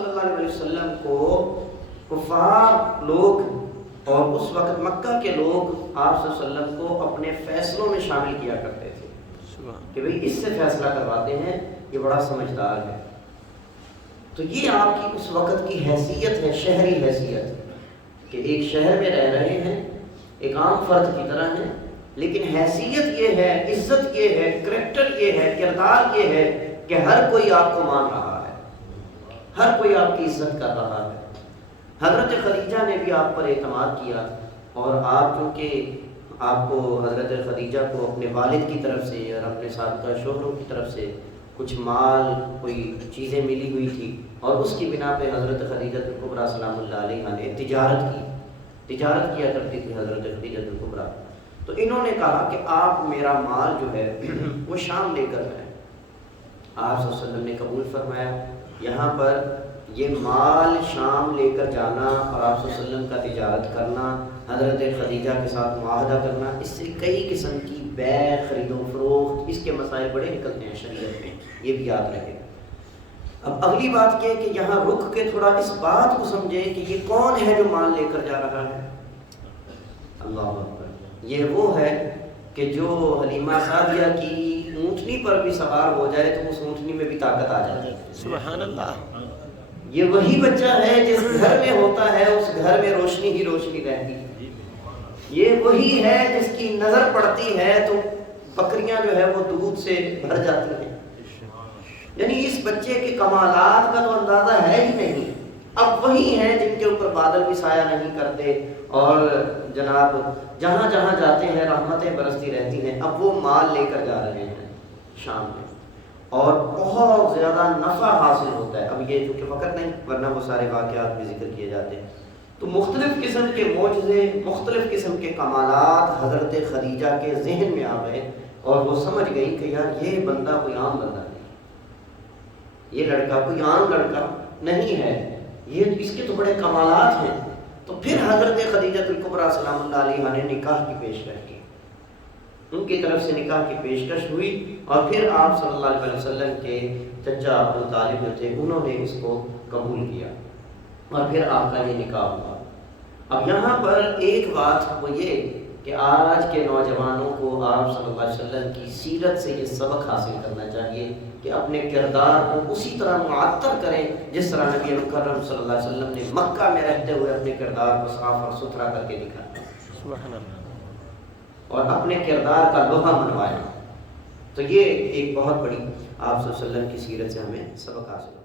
صلی اللہ علیہ وسلم کو کفار لوگ اور اس وقت مکہ کے لوگ آپ صلی اللہ علیہ وسلم کو اپنے فیصلوں میں شامل کیا کرتے تھے کہ بھئی اس سے فیصلہ کرواتے ہیں، یہ بڑا سمجھدار ہے۔ تو یہ آپ کی اس وقت کی حیثیت ہے، شہری حیثیت، کہ ایک شہر میں رہ رہے ہیں، ایک عام فرد کی طرح ہیں، لیکن حیثیت یہ ہے، عزت یہ ہے، کریکٹر یہ ہے، کردار یہ ہے کہ ہر کوئی آپ کو مان رہا ہے، ہر کوئی آپ کی عزت کر رہا ہے۔ حضرت خدیجہ نے بھی آپ پر اعتماد کیا، اور آپ چونکہ آپ کو حضرت خدیجہ کو اپنے والد کی طرف سے اور اپنے سابقہ شوہروں کی طرف سے کچھ مال، کوئی چیزیں ملی ہوئی تھی، اور اس کی بنا پہ حضرت خدیجہ الکبریٰ سلام اللہ علیہ نے تجارت کیا کرتی تھی حضرت خدیجہ الکبریٰ۔ تو انہوں نے کہا کہ آپ میرا مال جو ہے وہ شام لے کر جائیں۔ آپ صلی اللہ علیہ وسلم نے قبول فرمایا۔ یہاں پر یہ مال شام لے کر جانا اور آپ صلی اللہ علیہ وسلم کا تجارت کرنا، حضرت خدیجہ کے ساتھ معاہدہ کرنا، اس سے کئی قسم کی بیع، خرید و فروخت، اس کے مسائل بڑے نکلتے ہیں شریعت میں، یہ بھی یاد رہے۔ اب اگلی بات یہ ہے کہ یہاں رک کے تھوڑا اس بات کو سمجھے کہ یہ کون ہے جو مال لے کر جا رہا ہے۔ اللہ اکبر، یہ وہ ہے کہ جو حلیمہ سعدیہ کی اونٹنی پر بھی سوار ہو جائے تو اس اونٹنی میں بھی طاقت آ جائے۔ سبحان اللہ۔ یہ وہی بچہ ہے جس گھر میں ہوتا ہے اس گھر میں روشنی ہی روشنی رہتی ہے۔ یہ وہی ہے جس کی نظر پڑتی ہے تو بکریاں جو ہے وہ دودھ سے بھر جاتی ہیں۔ یعنی اس بچے کے کمالات کا تو اندازہ ہے ہی نہیں۔ اب وہی ہیں جن کے اوپر بادل بھی سایہ نہیں کرتے، اور جناب جہاں جہاں جاتے ہیں رحمتیں برستی رہتی ہیں۔ اب وہ مال لے کر جا رہے ہیں شام میں، اور بہت زیادہ نفع حاصل ہوتا ہے۔ اب یہ چونکہ وقت نہیں، ورنہ وہ سارے واقعات بھی ذکر کیے جاتے ہیں۔ تو مختلف قسم کے معجزے، مختلف قسم کے کمالات حضرت خدیجہ کے ذہن میں آ گئے، اور وہ سمجھ گئی کہ یار یہ بندہ کوئی عام بندہ نہیں، یہ لڑکا کوئی عام لڑکا نہیں ہے، یہ اس کے تو بڑے کمالات ہیں۔ تو پھر حضرت خدیجہ الکبریٰ سلام اللہ علیہ نے نکاح کی پیشکش کی، ان کی طرف سے نکاح کی پیشکش ہوئی، اور پھر آپ صلی اللہ علیہ وسلم کے چچا ابو طالب جو تھے انہوں نے اس کو قبول کیا، اور پھر آپ کا یہ نکاح ہوا۔ اب یہاں پر ایک بات وہ یہ کہ آج کے نوجوانوں کو آپ صلی اللہ علیہ وسلم کی سیرت سے یہ سبق حاصل کرنا چاہیے کہ اپنے کردار کو اسی طرح معطر کریں جس طرح نبی مکرم صلی اللہ علیہ وسلم نے مکہ میں رہتے ہوئے اپنے کردار کو صاف اور ستھرا کر کے دکھایا، سبحان اللہ، اور اپنے کردار کا لوہا منوایا۔ تو یہ ایک بہت بڑی آپ صلی اللہ علیہ وسلم کی سیرت سے ہمیں سبق حاصل